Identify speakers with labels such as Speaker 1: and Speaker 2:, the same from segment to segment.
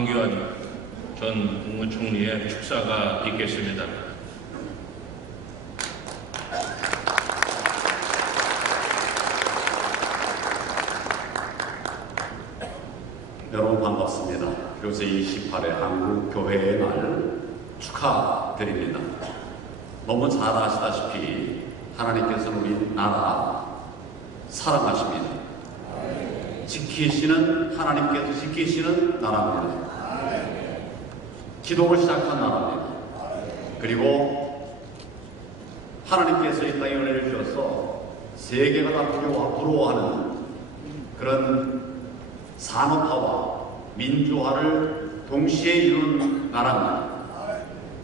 Speaker 1: 황교안 전 국무총리의 축사가 있겠습니다.
Speaker 2: 여러분 반갑습니다. 요새 28회 한국교회의 날 축하드립니다. 너무 잘 아시다시피 하나님께서는 우리 나라 사랑하십니다. 지키시는 하나님께서 지키시는 나라입니다. 기도를 시작한 나라입니다. 그리고 하나님께서 이 땅에 은혜를 주셔서 세계가 다 부러워- 부러워하는 그런 산업화와 민주화를 동시에 이룬 나라입니다.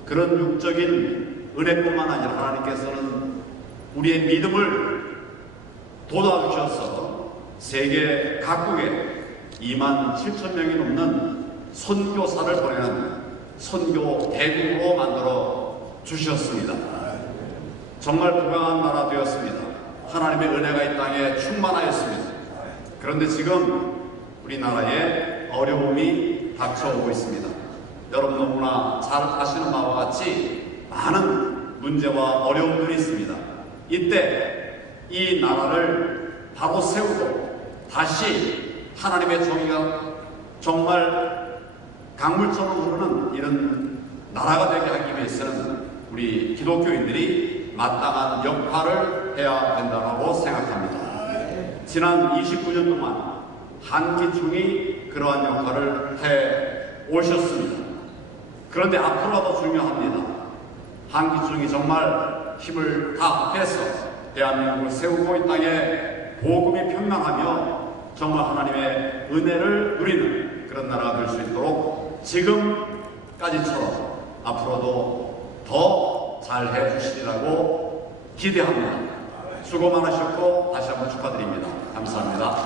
Speaker 2: 그런 육적인 은혜뿐만 아니라 하나님께서는 우리의 믿음을 돋아주셔서 세계 각국에 2만 7천 명이 넘는 선교사를 보내는 선교 대국으로 만들어 주셨습니다. 정말 부강한 나라 되었습니다. 하나님의 은혜가 이 땅에 충만하였습니다. 그런데 지금 우리나라에 어려움이 닥쳐오고 있습니다. 여러분 너무나 잘 아시는 바와 같이 많은 문제와 어려움들이 있습니다. 이때 이 나라를 바로 세우고 다시 하나님의 정의가 정말 강물처럼 흐르는 이런 나라가 되게 하기 위해서는 우리 기독교인들이 마땅한 역할을 해야 된다고 생각합니다. 지난 29년 동안 한기총이 그러한 역할을 해 오셨습니다. 그런데 앞으로가 더 중요합니다. 한기총이 정말 힘을 다해서 대한민국을 세우고 이 땅에 복음이 평강하며 정말 하나님의 은혜를 누리는 그런 나라가 될 수 있도록 지금까지처럼 앞으로도 더 잘 해주시리라고 기대합니다. 수고 많으셨고 다시 한번 축하드립니다. 감사합니다.